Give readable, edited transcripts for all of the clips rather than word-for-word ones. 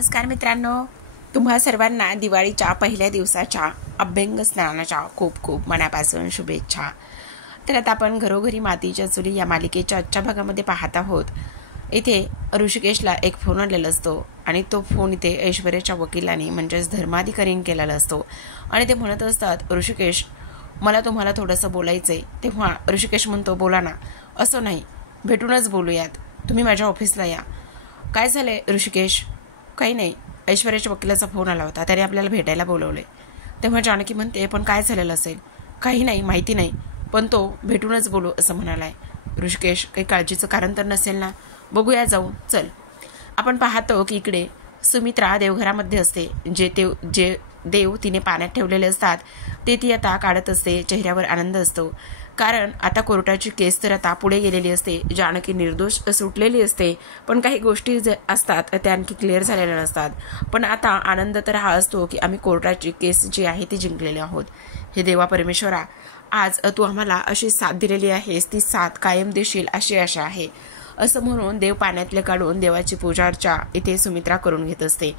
नमस्कार मित्रांनो, तुम्हा सर्वांना दिवाळीच्या पहिल्या दिवसाच्या अभ्यंग स्नानाच्या खूप खूप मनापासून शुभेच्छा। तर आता आपण घरोघरी मातीच्या चुली या मालिकेच्या आजच्या भागामध्ये पाहत आहोत। इथे ऋषिकेशला एक फोन आलेला असतो आणि तो फोन इथे ऐश्वर्याच्या वकिलाने म्हणजेच धर्माधिकारीने केलेला असतो आणि ते म्हणत असतात, ऋषिकेश मला तुम्हाला थोडंसं बोलायचंय। तेव्हा ऋषिकेश म्हणतो, बोला ना। असं नाही, भेटूनच बोलूयात, तुम्ही माझ्या ऑफिसला या। काय झालंय ऋषिकेश? काही नाही, ऐश्वर्याच्या वकिलाचा फोन आला होता, त्याने आपल्याला भेटायला बोलवले। तेव्हा जानकी म्हणते, पण काय झालेलं असेल? काही नाही, माहिती नाही, पण तो भेटूनच बोलू असं म्हणालाय। ऋषिकेश, काही काळजीचं कारण तर नसेल ना? बघूया जाऊन, चल। आपण पाहतो की इकडे सुमित्रा देवघरामध्ये असते। जे देव तिने पाण्यात ठेवलेले असतात ते ती आता काढत असते। चेहऱ्यावर आनंद असतो, कारण आता कोर्टाची केस तर आता पुढे गेलेली असते। जानकी निर्दोष सुटलेली असते, पण काही गोष्टी असतात त्या आणखी क्लिअर झालेल्या नसतात। पण आता आनंद तर हा असतो की आम्ही कोर्टाची केस जी आहे ती जिंकलेली आहोत। हे देवा परमेश्वरा, आज तू आम्हाला अशी साथ दिलेली आहेस, ती साथ कायम देशील अशी आशा आहे असं म्हणून देव पाण्यातले काढून देवाची पूजा अर्चा इथे सुमित्रा करून घेत असते।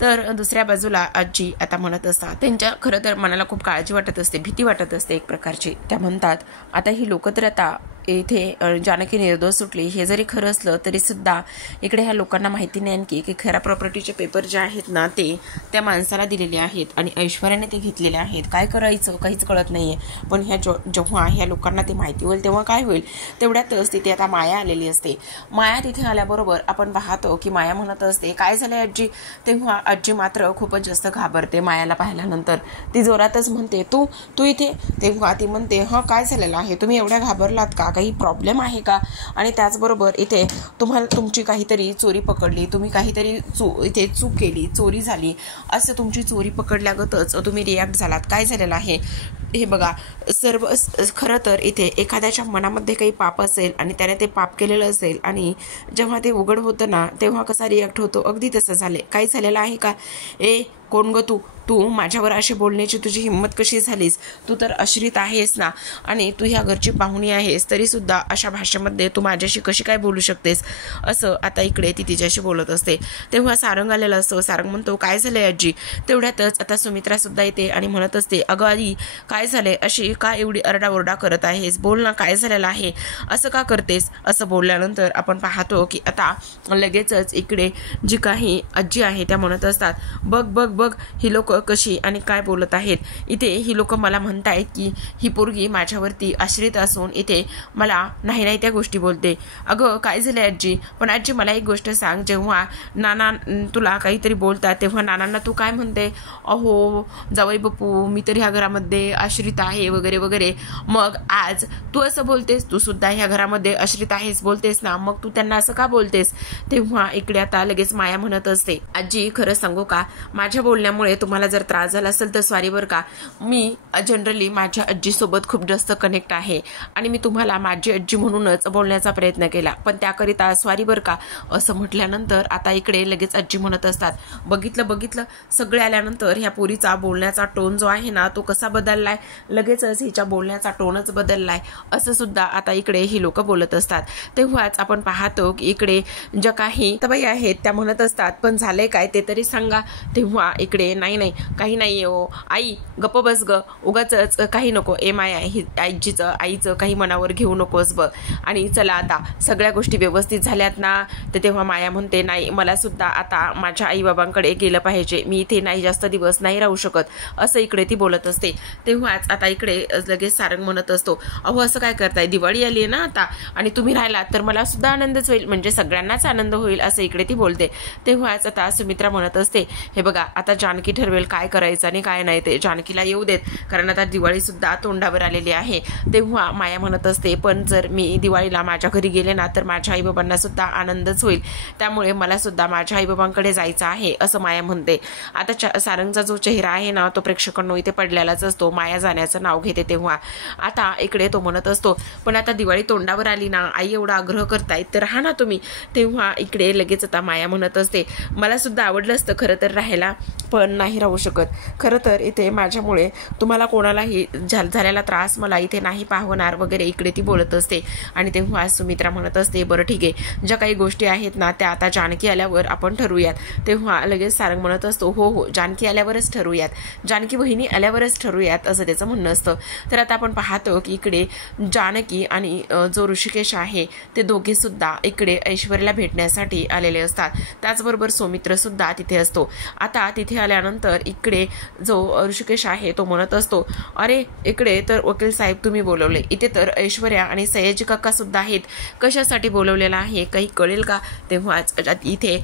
तर दुसऱ्या बाजूला आजी आता म्हणत असतात, त्यांच्या खरं तर मनाला खूप काळजी वाटत असते, भीती वाटत असते एक प्रकारची। त्या म्हणतात, आता ही लोक तर आता इथे जानकी निर्दोष सुटली हे जरी खरं असलं तरी सुद्धा इकडे ह्या लोकांना माहिती नाही आणखी की खऱ्या प्रॉपर्टीचे पेपर जे आहेत ना ते त्या माणसाला दिलेले आहेत आणि ऐश्वर्याने ते घेतलेले आहेत। काय करायचं काहीच कळत नाहीये। पण जेव्हा ह्या लोकांना ते माहिती होईल तेव्हा काय होईल? तेवढ्यातच तिथे आता माया आलेली असते। माया तिथे आल्याबरोबर आपण पाहतो की माया म्हणत असते, काय झालंय आजी? तेव्हा आजी मात्र खूपच जास्त घाबरते मायाला पाहिल्यानंतर। ती जोरातच म्हणते, तू इथे? तेव्हा ती म्हणते, काय झालेलं आहे? तुम्ही एवढ्या घाबरलात का? काही प्रॉब्लेम आहे का? आणि त्याचबरोबर इथे तुमची काहीतरी चोरी पकडली, तुम्ही काहीतरी इथे चूक केली, चोरी झाली, असं तुमची चोरी पकडल्यागतच तुम्ही रिॲक्ट झालात। काय झालेलं आहे हे बघा। सर्व खरं तर इथे एखाद्याच्या मनामध्ये काही पाप असेल आणि त्याने ते पाप केलेलं असेल आणि जेव्हा ते उघड होतं ना तेव्हा कसा रिॲक्ट होतो, अगदी तसं झाले। काय झालेलं आहे का? कोण ग तू माझ्यावर अशी बोलण्याची तुझी हिंमत कशी झालीस? तू तर आश्रित आहेस ना आणि तू ह्या घरची पाहुणी आहेस, तरी सुद्धा अशा भाषेमध्ये तू माझ्याशी कशी काय बोलू शकतेस? असं आता इकडे ती तिच्याशी बोलत असते। तेव्हा सारंग आलेला असतो। सारंग म्हणतो, काय झालंय आजी? तेवढ्यातच आता सुमित्रा सुद्धा येते आणि म्हणत असते, अगं आई काय झालंय? अशी का एवढी अरडाओरडा करत आहेस? बोल ना, काय झालेलं आहे? असं का करतेस? असं बोलल्यानंतर आपण पाहतो की आता लगेचच इकडे जी काही आजी आहे त्या म्हणत असतात, बघ ही लोक कशी आणि काय बोलत आहेत। इथे ही लोक मला म्हणतायत की ही पोरगी माझ्यावरती आश्रित असून इथे मला नाही त्या गोष्टी बोलते। अगं काय झालं आजी? पण आजी मला एक गोष्ट सांग, जेव्हा नाना तुला काहीतरी बोलतात तेव्हा नानांना तू काय म्हणते? अहो जावई बापू, मी तर ह्या घरामध्ये आश्रित आहे वगैरे वगैरे। मग आज तू असं बोलतेस? तू सुद्धा ह्या घरामध्ये आश्रित आहेस बोलतेस ना, मग तू त्यांना असं का बोलतेस? तेव्हा इकडे आता लगेच माया म्हणत असते, आजी खरं सांगू का, माझ्या बोलण्यामुळे तुम्हाला जर त्रास झाला असेल तर सॉरी बरं का। मी जनरली माझ्या आजीसोबत खूप जास्त कनेक्ट आहे आणि मी तुम्हाला माझी आजी म्हणूनच बोलण्याचा प्रयत्न केला, पण त्याकरिता सॉरी बरं का। असं म्हटल्यानंतर आता इकडे लगेच आजी म्हणत असतात, बघितलं सगळे आल्यानंतर ह्या पोरीचा बोलण्याचा टोन जो आहे ना तो कसा बदललाय, लगेचच हिच्या बोलण्याचा टोनच बदललाय असं सुद्धा आता इकडे ही लोक बोलत असतात। तेव्हाच आपण पाहतो की इकडे ज्या काही तबाई आहेत त्या म्हणत असतात, पण झालंय काय ते तरी सांगा। तेव्हा इकडे नाही काही नाही हो आई, गप्प बस ग, उगाच काही नको। माया आईचं काही मनावर घेऊ नकोस बघ, आणि चला आता सगळ्या गोष्टी व्यवस्थित झाल्यात ना? तर तेव्हा माया म्हणते, नाही मला सुद्धा आता माझ्या आई बाबांकडे गेलं पाहिजे, मी इथे नाही जास्त दिवस नाही राहू शकत असं इकडे ती बोलत असते। तेव्हाच आता इकडे लगेच सारंग म्हणत असतो, अहो असं काय करताय, दिवाळी आली आहे ना आता आणि तुम्ही राहिलात तर मला सुद्धा आनंदच होईल, म्हणजे सगळ्यांनाच आनंद होईल असं इकडे ती बोलते। तेव्हाच आता सुमित्रा म्हणत असते, हे बघा आता जानकी ठरवेल काय करायचं आणि काय नाही ते, जानकीला येऊ देत, कारण आता दिवाळी सुद्धा तोंडावर आलेली आहे। तेव्हा माया म्हणत असते, पण जर मी दिवाळीला माझ्या घरी गेले ना तर माझ्या आईबाबांना सुद्धा आनंदच होईल, त्यामुळे मला सुद्धा माझ्या आईबाबांकडे जायचं आहे असं माया म्हणते। आता सारंगचा जो चेहरा आहे ना तो प्रेक्षकांनो इथे पडलेलाच असतो। माया जाण्याचं नाव घेते तेव्हा आता इकडे तो म्हणत असतो, पण आता दिवाळी तोंडावर आली ना, आई एवढा आग्रह करतायत तर राहा ना तुम्ही। तेव्हा इकडे लगेच आता माया म्हणत असते, मला सुद्धा आवडलं असतं खरं तर राहायला, पण नाही राहू पाहू शकत. खरं तर इथे माझ्यामुळे तुम्हाला कोणालाही झालेला त्रास मला इथे नाही पाहणार वगैरे इकडे ती बोलत असते. आणि तेव्हा सुमित्रा म्हणत असते, बरं ठीक आहे, ज्या काही गोष्टी आहेत ना त्या आता जानकी आल्यावर आपण ठरवूयात. तेव्हा लगेच सारंग म्हणत असतो, हो हो, जानकी आल्यावरच ठरवूयात, जानकी बहिणी आल्यावरच ठरवूयात, असं त्याचं म्हणणं असतं. तर आता आपण पाहतो की इकडे जानकी आणि जो ऋषिकेश आहे ते दोघे सुद्धा इकडे ऐश्वर्याला भेटण्यासाठी आलेले असतात. त्याचबरोबर सौमित्र सुद्धा तिथे असतो. आता तिथे आल्यानंतर इकडे जो ऋषिकेश आहे तो म्हणत असतो, अरे इकडे तर वकील साहेब तुम्ही बोलवले, इथे तर ऐश्वर्या आणि सयाजी काका सुद्धा आहेत, कशासाठी बोलवलेला आहे, काही कळेल का? तेव्हाच इथे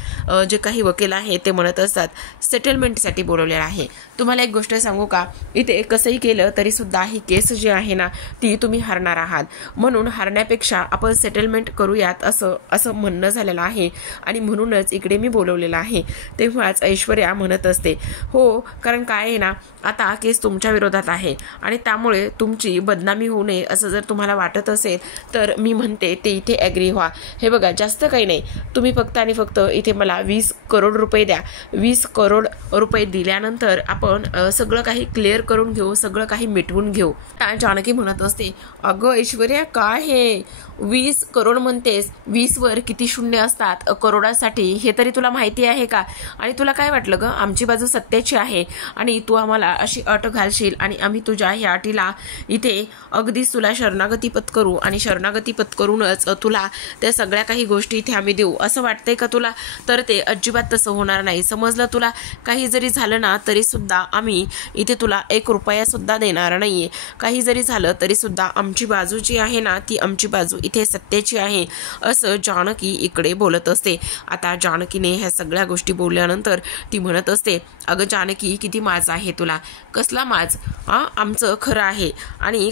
जे काही वकील आहे ते म्हणत असतात, सेटलमेंटसाठी बोलवलेला आहे. तुम्हाला एक गोष्ट सांगू का, इथे कसंही केलं तरी सुद्धा ही केस जी आहे ना ती तुम्ही हरणार आहात, म्हणून हरण्यापेक्षा आपण सेटलमेंट करूयात असं म्हणणं झालेलं आहे आणि म्हणूनच इकडे मी बोलवलेलं आहे. तेव्हाच ऐश्वर्या म्हणत असते, हो, कारण काय आहे ना, आता केस तुमच्या विरोधात आहे आणि त्यामुळे तुमची बदनामी होऊ नये असं जर तुम्हाला वाटत असेल तर मी म्हणते ते इथे ॲग्री व्हा. हे बघा, जास्त काही नाही, तुम्ही फक्त आणि फक्त इथे मला 20 करोड रुपये द्या. 20 करोड रुपये दिल्यानंतर आपण सगळं काही क्लिअर करून घेऊ, सगळं काही मिटवून घेऊ. जानकी म्हणत असते, अगं ऐश्वर्या, काय हे 20 करोड म्हणतेस, 20 वर किती शून्य असतात करोडासाठी हे तरी तुला माहिती आहे का? आणि तुला काय वाटलं ग, आमची बाजू सत्याची आहे आणि तू आम्हाला अशी अट घालशील आणि आम्ही तुझ्या ह्या अटीला इथे अगदीच तुला शरणागती पत्करू आणि शरणागती पत्करूनच तुला त्या सगळ्या काही गोष्टी इथे आम्ही देऊ असं वाटतंय का तुला? तर ते अजिबात तसं होणार नाही, समजलं तुला? काही जरी झालं ना तरी सुद्धा आम्ही इथे तुला 1 रुपया सुद्धा देणार नाहीये. काही जरी झालं तरी सुद्धा आमची बाजू जी आहे ना ती आमची बाजू इथे सत्याची आहे, असं जानकी इकडे बोलत असते. आता जानकीने ह्या सगळ्या गोष्टी बोलल्यानंतर ती म्हणत असते, अगं जानकी, किती माज आहे तुला? कसला माज? आमचं खरं आहे आणि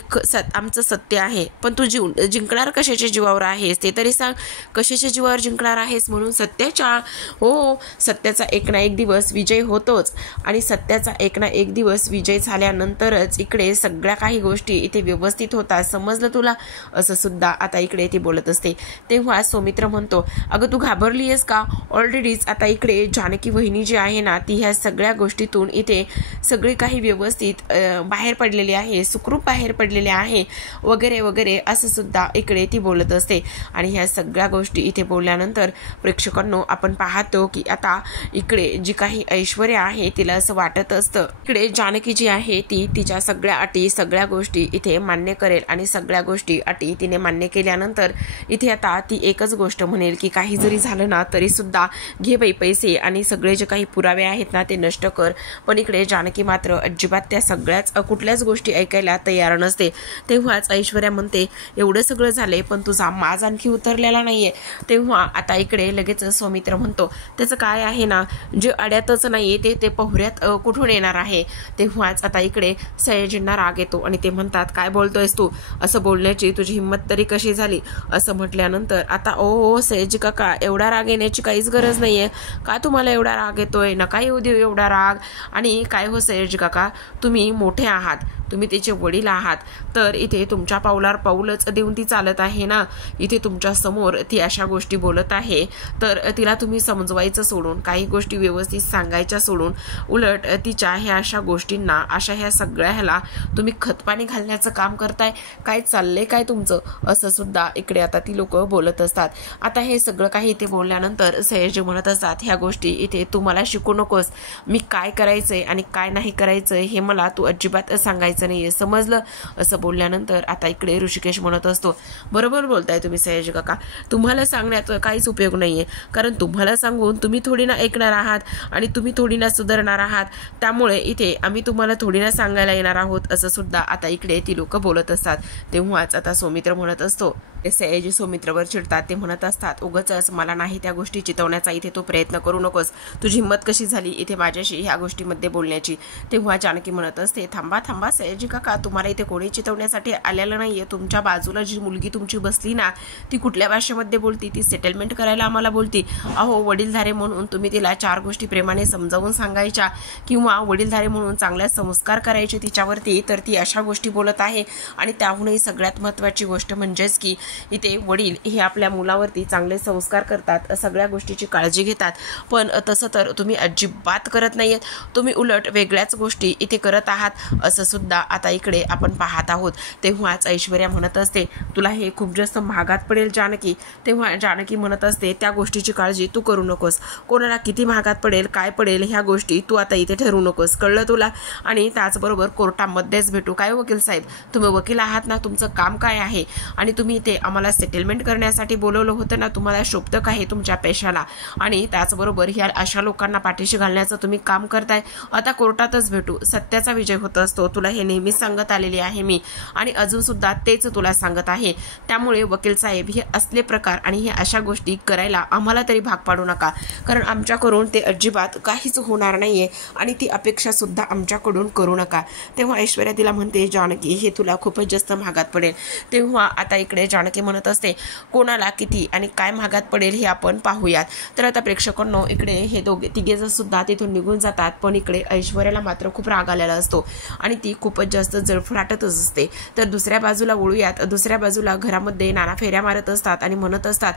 आमचं सत्य आहे, पण तू जिंकणार कशाच्या जीवावर आहेस ते तरी सांग. कशाच्या जीवावर जिंकणार आहेस? म्हणून सत्याच्या. हो, सत्याचा एक ना एक दिवस विजय होतोच आणि सत्याचा एक ना एक दिवस विजय झाल्यानंतरच इकडे सगळ्या काही गोष्टी इथे व्यवस्थित होतात, समजलं तुला? असं सुद्धा आता इकडे ती बोलत असते. तेव्हा सौमित्र म्हणतो, अगं तू घाबरली आहेस का? ऑलरेडीच आता इकडे जानकी वहिनी जी आहे ना ती ह्या सगळ्या गोष्टीतून इथे सगळी काही व्यवस्थित बाहेर पडलेली आहे, सुखरूप बाहेर पडलेले आहे वगैरे वगैरे असं सुद्धा इकडे ती बोलत असते. आणि ह्या सगळ्या गोष्टी इथे बोलल्यानंतर प्रेक्षकांनो आपण पाहतो की आता इकडे जी काही ऐश्वर्या आहे तिला असं वाटत असतं इकडे जानकी जी आहे ती तिच्या सगळ्या अटी सगळ्या गोष्टी इथे मान्य करेल आणि सगळ्या गोष्टी अटी तिने मान्य केल्यानंतर इथे आता ती एकच गोष्ट म्हणेल की काही जरी झालं ना तरी सुद्धा घे बाई पैसे आणि सगळे जे काही पुरावे आहेत ना ते नष्ट कर. पण इकडे जानकी मात्र अजिबात त्या सगळ्याच कुठल्याच गोष्टी ऐकायला तयार नसते. तेव्हाच ऐश्वर्या म्हणते, एवढं सगळं झालंय पण तुझा माज आणखी उतरलेला नाहीये. तेव्हा आता इकडे लगेच सौमित्र म्हणतो, त्याचं काय आहे ना, जे अड्यातच नाहीये ते पोहऱ्यात कुठून येणार आहे. तेव्हाच आता इकडे सयाजींना राग येतो आणि ते म्हणतात, काय बोलतोयस तू? असं बोलण्याची तुझी हिंमत तरी कशी झाली? असं म्हटल्यानंतर आता ओ सयाजी काका, एवढा राग येण्याची काहीच गरज नाहीये. का तुम्हाला एवढा राग येतोय? नका येऊ देऊ एवढा राग. आणि काय हो सयाजी काका, तुम्ही मोठे आहात, तुम्ही त्याचे वडील आहात, तर इथे तुमच्या पावलावर पाऊलच देऊन ती चालत आहे ना. इथे तुमच्या समोर ती अशा गोष्टी बोलत आहे तर तिला तुम्ही समजवायचं सोडून, काही गोष्टी व्यवस्थित सांगायच्या सोडून उलट तिच्या ह्या अशा गोष्टींना, अशा ह्या सगळ्या ह्याला तुम्ही खतपाणी घालण्याचं काम करताय. काय चाललंय काय तुमचं? असं सुद्धा इकडे आता ती लोक बोलत असतात. आता हे सगळं काही इथे बोलल्यानंतर सयाजी म्हणत असतात, ह्या गोष्टी इथे तू मला शिकू नकोस. मी काय करायचंय आणि काय नाही करायचंय हे मला तू अजिबात सांगायचं नाहीये, समजलं? असं बोलल्यानंतर आता इकडे ऋषिकेश म्हणत असतो, बरोबर बोलताय तुम्ही सयाजी काका, तुम्हाला सांगण्यात काहीच उपयोग नाहीये, कारण तुम्हाला सांगून तुम्ही थोडी ना ऐकणार आहात आणि तुम्ही थोडी ना सुधारणार आहात. त्यामुळे इथे आम्ही तुम्हाला थोडी ना सांगायला येणार आहोत, असं सुद्धा आता इकडे ती लोक बोलत असतात. तेव्हाच आता सौमित्र म्हणत असतो, सयाजी सौमित्रवर चिडतात. ते म्हणत असतात, उगाचच मला नाही त्या गोष्टी चितवण्याचा इथे तो प्रयत्न करू नकोस. तुझी हिंमत कशी झाली इथे माझ्याशी ह्या गोष्टीमध्ये बोलण्याची? तेव्हा जानकी म्हणत असते, थांबा थांबा सयाजी सयाजी काका, तुम्हाला इथे कोणी चितवण्यासाठी आलेलं नाहीये. तुमच्या बाजूला जी मुलगी तुमची बसली ना, ती कुठल्या भाषेमध्ये बोलती? ती सेटलमेंट करायला आम्हाला बोलती. अहो, वडीलधारे म्हणून तुम्ही तिला 4 गोष्टी प्रेमाने समजावून सांगायच्या किंवा वडीलधारे म्हणून चांगल्या संस्कार करायचे तिच्यावरती, तर ती अशा गोष्टी बोलत आहे. आणि त्याहूनही सगळ्यात महत्त्वाची गोष्ट म्हणजेच की इथे वडील हे आपल्या मुलावरती चांगले संस्कार करतात, सगळ्या गोष्टीची काळजी घेतात. पण तसं तर तुम्ही अजिबात करत नाहीयेत. तुम्ही उलट वेगळ्याच गोष्टी इथे करत आहात, असं सुद्धा आता इकडे आपण पाहत आहोत. तेव्हाच ऐश्वर्या म्हणत असते, तुला हे खूप जास्त महागात पडेल जानकी. तेव्हा जानकी म्हणत असते, त्या गोष्टीची काळजी तू करू नकोस. कोणाला किती महागात पडेल, काय पडेल, ह्या गोष्टी तू आता इथे ठरवू नकोस, कळलं तुला? आणि त्याचबरोबर कोर्टामध्येच भेटू. काय वकील साहेब, तुम्ही वकील आहात ना, तुमचं काम काय आहे? आणि तुम्ही इथे आम्हाला सेटलमेंट करण्यासाठी बोलवलं होतं ना, तुम्हाला शोभतं का हे तुमच्या पेशाला? आणि त्याचबरोबर ह्या अशा लोकांना पाठीशी घालण्याचं तुम्ही काम करताय. आता कोर्टातच भेटू. सत्याचा विजय होत असतो, तुला हे नेहमीच सांगत आलेली आहे मी, आणि अजून सुद्धा तेच तुला सांगत आहे. त्यामुळे वकील साहेब, हे असले प्रकार आणि हे अशा गोष्टी करायला आम्हाला तरी भाग पाडू नका, कारण आमच्याकडून ते अजिबात काहीच होणार नाहीये आणि ती अपेक्षा सुद्धा आमच्याकडून करू नका. तेव्हा ऐश्वर्या तिला म्हणते, जानकी, हे तुला खूपच जास्त महागात पडेल. तेव्हा आता इकडे जानकी म्हणत असते, कोणाला किती आणि काय महागात पडेल हे आपण पाहूयात. तर आता प्रेक्षकांनो, इकडे हे तिघेजण सुद्धा तिथून निघून जातात. पण इकडे ऐश्वर्याला मात्र खूप राग आलेला असतो आणि ती खूपच जास्त जळफळाटच असते. तर दुसऱ्या बाजूला वळूयात. दुसऱ्या बाजूला घरामध्ये नाना फेऱ्या मारत असतात आणि म्हणत असतात,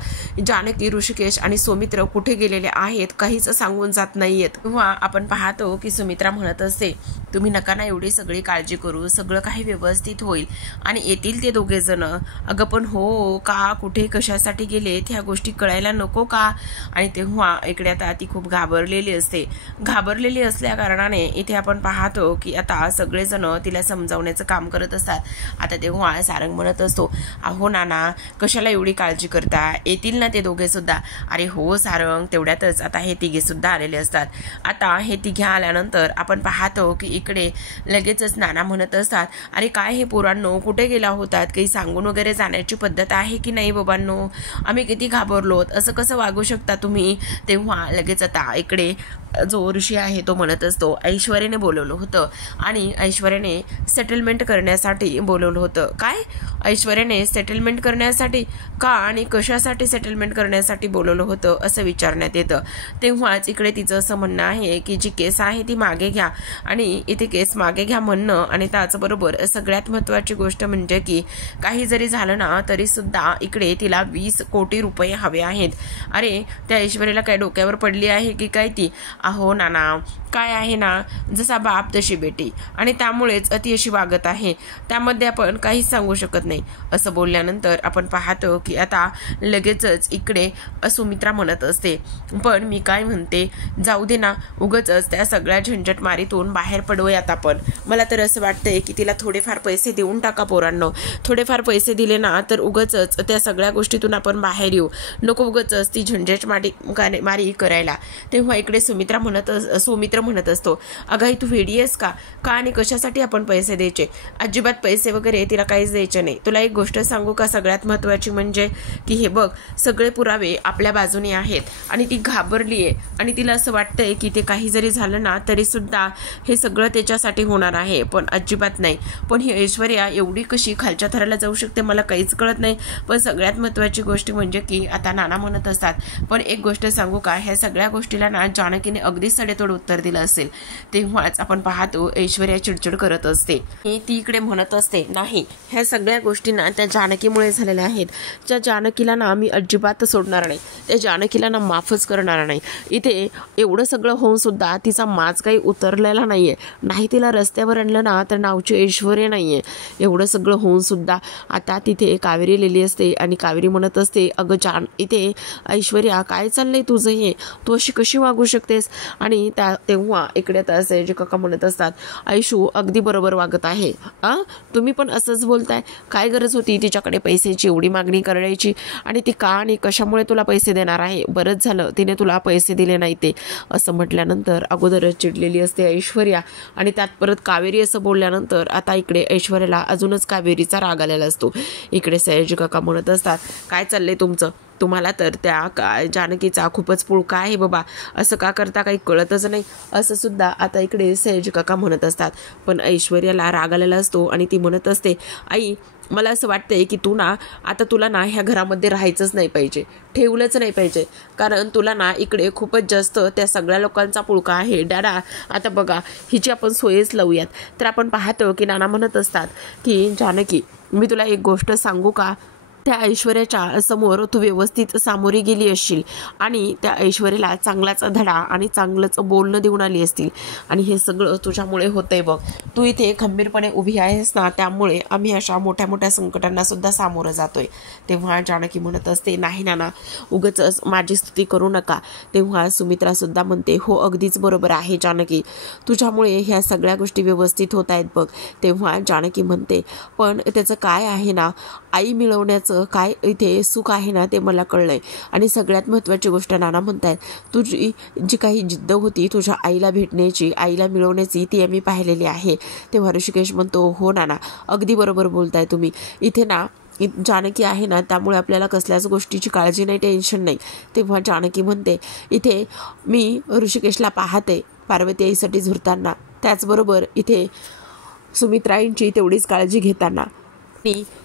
जानकी, ऋषिकेश आणि सुमित्रा कुठे गेलेले आहेत, काहीच सांगून जात नाहीयेत. तेव्हा आपण पाहतो की सुमित्रा म्हणत असते, तुम्ही नका ना एवढी सगळी काळजी करू, सगळं काही व्यवस्थित होईल आणि येतील ते दोघे जण. अगं पण हो का, कुठे कशासाठी गेलेत ह्या गोष्टी कळायला नको का? आणि तेव्हा इकडे आता ती खूप घाबरलेली असते. घाबरलेली असल्या कारणाने इथे आपण पाहतो की आता सगळेजण तिला समजावण्याचं काम करत असतात. आता तेव्हा सारंग म्हणत असतो, अहो नाना, कशाला एवढी काळजी करता, येतील ना ते दोघे सुद्धा. अरे हो सारंग. तेवढ्यातच आता हे तिघे सुद्धा आलेले असतात. आता हे तिघे आल्यानंतर आपण पाहतो की इकडे लगेचच नाना म्हणत असतात, अरे काय हे पोरांनो, कुठे गेला होतात? काही सांगून वगैरे जाण्याची पद्धत आहे की नाही बाबांनो? आम्ही किती घाबरलोत, असं कसं वागू शकता तुम्ही? तेव्हा लगेच आता इकडे जो ऋषी आहे तो म्हणत असतो, ऐश्वर्याने बोलवलं होतं आणि ऐश्वर्याने सेटलमेंट करण्यासाठी बोलवलं होतं. काय? ऐश्वर्याने सेटलमेंट करण्यासाठी का आणि कशासाठी सेटलमेंट करण्यासाठी बोलवलं होतं असं विचारण्यात येतं. तेव्हाच इकडे तिचं असं म्हणणं आहे की जी केस आहे ती मागे घ्या आणि इथे केस मागे घ्या म्हणणं, आणि त्याचबरोबर सगळ्यात महत्त्वाची गोष्ट म्हणजे की काही जरी झालं ना तरी सुद्धा इकडे तिला 20 कोटी रुपये हवे आहेत. अरे त्या ऐश्वर्याला काय डोक्यावर पडली आहे की काय ती? अहो नाना, काय आहे ना, जसा बाप तशी बेटी, आणि त्यामुळेच ती अशी वागत आहे, त्यामध्ये आपण काहीच सांगू शकत नाही. असं बोलल्यानंतर आपण पाहतो की आता लगेचच इकडे सुमित्रा म्हणत असते, पण मी काय म्हणते, जाऊ दे ना, उगाचच त्या सगळ्या झंझटमारीतून बाहेर पडूयात आपण. मला तर असं वाटतंय की तिला थोडेफार पैसे देऊन टाका पोरांनो. थोडेफार पैसे दिले ना तर उगाचच त्या सगळ्या गोष्टीतून आपण बाहेर येऊ, नको उगाचच ती मारी करायला. तेव्हा इकडे सुमित्र म्हणत असतो, अगं तू वेडी आहेस का आणि कशासाठी आपण पैसे द्यायचे? अजिबात पैसे वगैरे तिला काहीच द्यायचे नाही. तुला एक गोष्ट सांगू का, सगळ्यात महत्त्वाची म्हणजे की हे बघ, सगळे पुरावे आपल्या बाजूने आहेत आणि ती घाबरली आहे आणि तिला असं वाटतंय की ते काही जरी झालं ना तरी सुद्धा हे सगळं त्याच्यासाठी होणार आहे, पण अजिबात नाही. पण ही ऐश्वर्या एवढी कशी खालच्या थराला जाऊ शकते मला काहीच कळत नाही. पण सगळ्यात महत्त्वाची गोष्ट म्हणजे की आता नाना म्हणत असतात, पण एक गोष्ट सांगू का, ह्या सगळ्या गोष्टीला ना जानकीने अगदी सडेतोड उत्तर दिलं असेल. तेव्हाच आपण पाहतो ऐश्वर्या चिडचिड करत असते. ती इकडे म्हणत असते, नाही, ह्या सगळ्या गोष्टींना त्या जानकीमुळे झालेल्या आहेत. त्या जानकीला ना मी अजिबात सोडणार नाही, त्या जानकीला ना माफच करणार नाही. इथे एवढं सगळं होऊन सुद्धा तिचा माज काही उतरलेला नाहीये. नाही तिला रस्त्यावर आणलं ना तर नावची ऐश्वर्या नाहीये. एवढं सगळं होऊन सुद्धा आता तिथे कावेरी लिहिली असते आणि कावेरी म्हणत असते, अगं इथे ऐश्वर्या काय चाललंय तुझं, हे तू अशी कशी वागू शकतेस? आणि तेव्हा इकडे आता सयाजी काका म्हणत असतात, ऐशू अगदी बरोबर वागत आहे. तुम्ही पण असंच बोलताय? काय गरज होती तिच्याकडे पैशाची एवढी मागणी करायची? आणि ती का आणि कशामुळे तुला पैसे देणार आहे? बरंच झालं तिने तुला पैसे दिले नाही ते. असं म्हटल्यानंतर अगोदरच चिडलेली असते ऐश्वर्या आणि त्यात परत कावेरी असं बोलल्यानंतर आता इकडे ऐश्वर्याला अजूनच कावेरीचा राग आलेला असतो. इकडे सयाजी काका म्हणत असतात, काय चाललंय तुमचं? तुम्हाला तर त्या जानकीचा खूपच पुळका आहे बाबा, असं का करता काही कळतच नाही, असं सुद्धा आता इकडे सयाजी काका म्हणत असतात. पण ऐश्वर्याला राग आलेला असतो आणि ती म्हणत असते, आई मला असं वाटतंय की तुला ना ह्या घरामध्ये राहायचंच नाही पाहिजे, ठेवलंच नाही पाहिजे, कारण तुला ना इकडे खूपच जास्त त्या सगळ्या लोकांचा पुळका आहे. डॅडा आता बघा हिची आपण सोयच लावूयात. तर आपण पाहतो की नाना म्हणत असतात की जानकी मी तुला एक गोष्ट सांगू का, त्या ऐश्वर्याच्या समोर तू व्यवस्थित सामोरी गेली असशील आणि त्या ऐश्वर्याला चांगलाच धडा आणि चांगलंच बोलणं देऊन आली असतील, आणि हे सगळं तुझ्यामुळे होतंय बघ. तू इथे खंबीरपणे उभी आहेस ना, त्यामुळे आम्ही अशा मोठ्या मोठ्या संकटांना सुद्धा सामोरं जातोय. तेव्हा जानकी म्हणत असते, नाही नाना उगाच माझी स्तुती करू नका. तेव्हा सुमित्रा सुद्धा म्हणते, हो अगदीच बरोबर आहे जानकी, तुझ्यामुळे ह्या सगळ्या गोष्टी व्यवस्थित होत आहेत बघ. तेव्हा जानकी म्हणते, पण त्याचं काय आहे ना, आई मिळवण्याचं काय इथे सुख आहे ना ते मला कळलंय. आणि सगळ्यात महत्त्वाची गोष्ट नाना म्हणतायत, तुझी जी काही जिद्द होती तुझ्या आईला भेटण्याची, आईला मिळवण्याची, ती आम्ही पाहिलेली आहे. तेव्हा ऋषिकेश म्हणतो, हो नाना अगदी बरोबर बोलताय तुम्ही. इथे ना जानकी आहे ना, त्यामुळे आपल्याला कसल्याच गोष्टीची काळजी नाही, टेन्शन नाही. तेव्हा जानकी म्हणते, इथे मी ऋषिकेशला पाहते पार्वती आईसाठी झुरताना, त्याचबरोबर इथे सुमित्राईंची तेवढीच काळजी घेताना.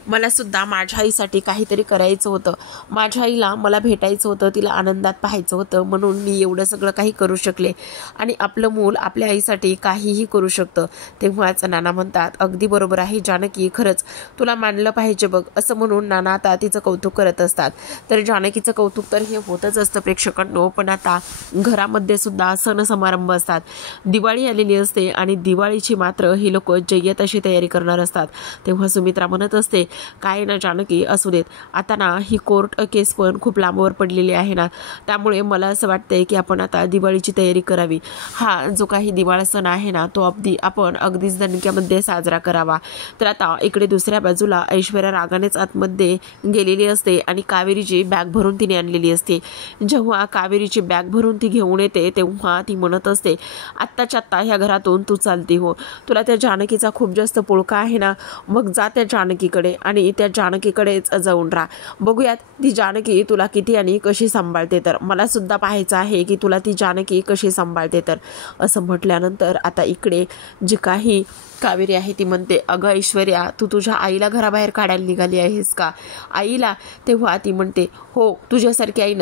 मला सुद्धा माझ्या आईसाठी काहीतरी करायचं होतं, माझ्या आईला मला भेटायचं होतं, तिला आनंदात पाहायचं होतं, म्हणून मी एवढं सगळं काही करू शकले. आणि आपलं मूल आपल्या आईसाठी काहीही करू शकतं. तेव्हाच नाना म्हणतात, अगदी बरोबर आहे जानकी, खरंच तुला मानलं पाहिजे बघ, असं म्हणून नाना आता तिचं कौतुक करत असतात. तर जानकीचं कौतुक तर हे होतच असतं प्रेक्षकांनो, पण आता घरामध्ये सुद्धा सण समारंभ असतात, दिवाळी आलेली असते आणि दिवाळीची मात्र ही लोक जय्यत अशी तयारी करणार असतात. तेव्हा सुमित्रा म्हणत असते, काय ना जानकी असू देत, आता ना ही कोर्ट केस पण खूप लांबवर पडलेली आहे ना, त्यामुळे मला असं वाटतंय की आपण आता दिवाळीची तयारी करावी. हा जो काही दिवाळी सण आहे ना, तो आपण अगदीच दणक्यामध्ये साजरा करावा. तर आता इकडे दुसऱ्या बाजूला ऐश्वर्या रागानेच आतमध्ये गेलेली असते आणि कावेरीची बॅग भरून तिने आणलेली असते. जेव्हा कावेरीची बॅग भरून ती घेऊन येते तेव्हा ती म्हणत असते, आत्ताच्या आत्ता ह्या घरातून तू चालती हो, तुला त्या जानकीचा खूप जास्त पुळका आहे ना, मग जा त्या जानकीकडे आणि त्या जानकीकडेच जाऊन राहा. बघूयात ती जानकी तुला किती आणि कशी सांभाळते, तर मला सुद्धा पाहायचं आहे की तुला ती जानकी कशी सांभाळते. तर असं म्हटल्यानंतर आता इकडे जी काही कावेरी आहे ती म्हणते, अगं ऐश्वर्या तू तुझ्या आईला घराबाहेर काढायला निघाली आहेस का, आईला? तेव्हा ती म्हणते, हो तुझ्यासारखी आई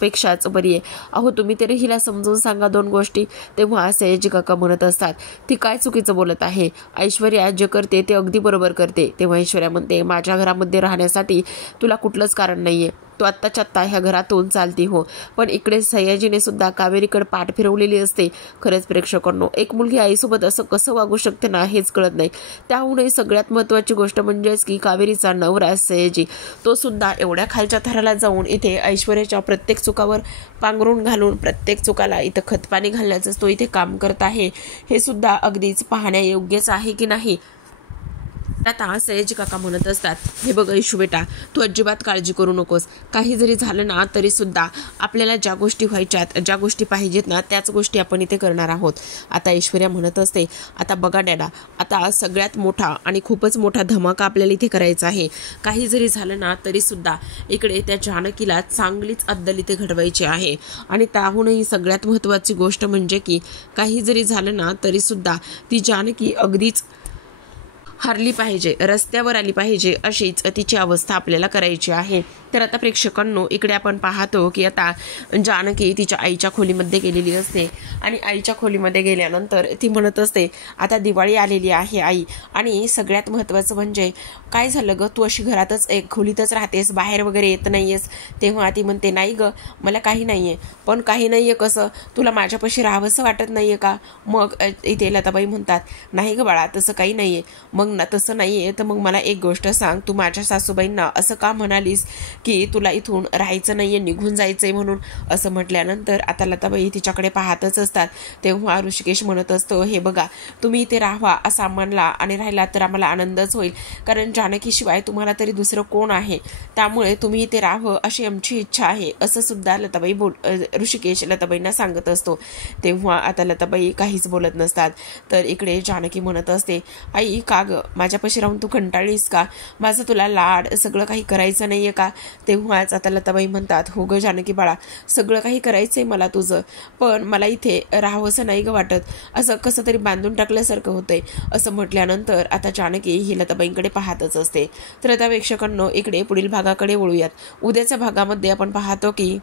पेक्षाच बरी आहे. अहो तुम्ही तरी हिला समजून सांगा दोन गोष्टी. तेव्हा सयाजी काका म्हणत असतात, ती काय चुकीचं बोलत आहे, ऐश्वर्या जे करते ते अगदी बरोबर करते. तेव्हा ऐश्वर्या म्हणते, माझ्या घरामध्ये राहण्यासाठी तुला कुठलंच कारण नाहीये, तू आत्ताच्या आत्ता ह्या घरातून चालती हो. पण इकडे सयाजीने सुद्धा कावेरीकडे पाठ फिरवलेली असते. खरंच प्रेक्षकांनो, एक मुलगी आईसोबत असं कसं वागू शकते ना हेच कळत नाही. त्याहूनही सगळ्यात महत्त्वाची गोष्ट म्हणजेच की कावेरीचा नवरा सयाजी, तो सुद्धा एवढ्या खालच्या थराला जाऊन इथे ऐश्वर्याच्या प्रत्येक चुकावर पांघरून घालून प्रत्येक चुकाला इथं खतपाणी घालण्याचं तो इथे काम करत आहे. हे सुद्धा अगदीच पाहण्यायोग्यच आहे की नाही. आता सयाजी काका म्हणत असतात, हे बघ ऐशू बेटा, तू अजिबात काळजी करू नकोस. काही जरी झालं ना तरी सुद्धा आपल्याला ज्या गोष्टी व्हायच्यात, ज्या गोष्टी पाहिजेत ना, त्याच गोष्टी आपण इथे करणार आहोत. आता ऐश्वर्या म्हणत असते, आता बघा डॅडा, आता सगळ्यात मोठा आणि खूपच मोठा धमाका आपल्याला इथे करायचा आहे. काही जरी झालं ना तरी सुद्धा इकडे त्या जानकीला चांगलीच अद्दल इथे घडवायची आहे. आणि त्याहूनही सगळ्यात महत्त्वाची गोष्ट म्हणजे की काही जरी झालं ना तरी सुद्धा ती जानकी अगदीच हरली पाहिजे, रस्त्यावर आली पाहिजे, अशीच तिची अवस्था आपल्याला करायची आहे. तर आता प्रेक्षकांनो, इकडे आपण पाहतो की आता जानकी तिच्या आईच्या खोलीमध्ये गेलेली असते आणि आईच्या खोलीमध्ये गेल्यानंतर ती म्हणत असते, आता दिवाळी आलेली आहे आई, आणि सगळ्यात महत्त्वाचं म्हणजे काय झालं ग, तू अशी घरातच एक खोलीतच राहतेस, बाहेर वगैरे येत नाहीयेस. तेव्हा ती म्हणते, नाही ग मला काही नाहीये. पण काही नाहीये कसं, तुला माझ्यापाशी राहावंसं वाटत नाहीये का? मग इथे लताबाई म्हणतात, नाही ग बाळा तसं काही नाहीये. मग ना तसं नाहीये तर मग मला एक गोष्ट सांग, तू माझ्या सासूबाईंना असं का म्हणालीस की तुला इथून राहायचं नाहीये, निघून जायचंय म्हणून? असं म्हटल्यानंतर आता लताबाई तिच्याकडे पाहतच असतात. तेव्हा ऋषिकेश म्हणत असतो, हे बघा तुम्ही इथे राहावा असा म्हणला आणि राहिला तर आम्हाला आनंदच होईल, कारण जानकीशिवाय तुम्हाला तरी दुसरं कोण आहे, त्यामुळे तुम्ही इथे राहावं अशी आमची इच्छा आहे, असं सुद्धा ऋषिकेश लताबाईंना सांगत असतो. तेव्हा आता लताबाई काहीच बोलत नसतात. तर इकडे जानकी म्हणत असते, आई का ग, माझ्यापाशी राहून तू कंटाळलीस का? माझं तुला लाड सगळं काही करायचं नाहीये का? तेव्हाच आता लताबाई म्हणतात, हो ग जानकी बाळा, सगळं काही करायचंय मला तुझं, पण मला इथे राहावंसं नाही ग वाटत, असं कसं तरी बांधून टाकल्यासारखं होतंय. असं म्हटल्यानंतर आता जानकी ही लताबाईंकडे पाहतच असते. तर आता प्रेक्षकांनो, इकडे पुढील भागाकडे वळूयात. उद्याच्या भागामध्ये आपण पाहतो की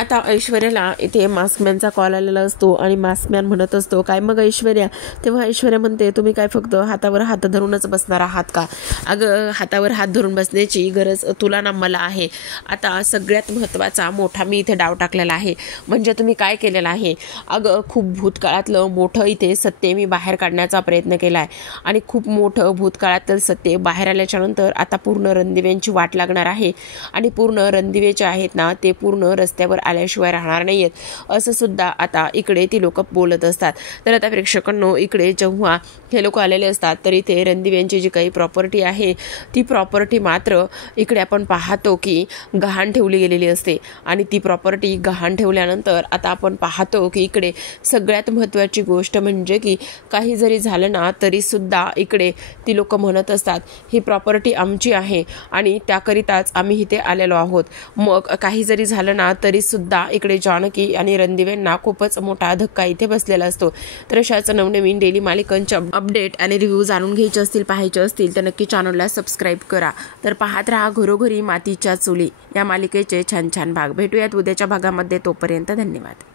आता ऐश्वर्याला इथे मास्कमॅनचा कॉल आलेला असतो आणि मास्कमॅन म्हणत असतो, काय मग ऐश्वर्या? तेव्हा ऐश्वर्या म्हणते, तुम्ही काय फक्त हातावर हात धरूनच बसणार आहात का? अगं, हातावर हात धरून बसण्याची गरज तुला ना मला आहे. आता सगळ्यात महत्त्वाचा मोठा मी इथे डाव टाकलेला आहे. म्हणजे तुम्ही काय केलेलं आहे? अगं, खूप भूतकाळातलं मोठं इथे सत्य मी बाहेर काढण्याचा प्रयत्न केला आहे आणि खूप मोठं भूतकाळातलं सत्य बाहेर आल्याच्या नंतर आता पूर्ण रणदिव्यांची वाट लागणार आहे आणि पूर्ण रणदिवे जे आहेत ना, ते पूर्ण रस्त्यावर आल्याशिवाय राहणार नाहीयेत, असं सुद्धा आता इकडे ती लोक बोलत असतात. तर आता प्रेक्षकांनो, इकडे जेव्हा हे लोक आलेले असतात तर इथे रणदिव्यांची जी काही प्रॉपर्टी आहे ती प्रॉपर्टी मात्र इकडे आपण पाहतो की गहाण ठेवली गेलेली असते आणि ती प्रॉपर्टी गहाण ठेवल्यानंतर आता आपण पाहतो की इकडे सगळ्यात महत्त्वाची गोष्ट म्हणजे की काही जरी झालं ना तरी सुद्धा इकडे ती लोक म्हणत असतात, ही प्रॉपर्टी आमची आहे आणि त्याकरिताच आम्ही इथे आलेलो आहोत. मग काही जरी झालं ना तरी सुद्धा इकडे जानकी आणि रणदिव्यांना खूपच मोठा धक्का इथे बसलेला असतो. तर अशाच नवनवीन डेली मालिकांच्या अपडेट आणि रिव्ह्यू जाणून घ्यायचे असतील, पाहायचे असतील तर नक्की चॅनलला सबस्क्राईब करा. तर पाहत राहा घरोघरी मातीच्या चुली या मालिकेचे छान छान भाग. भेटूयात उद्याच्या भागामध्ये. तोपर्यंत धन्यवाद.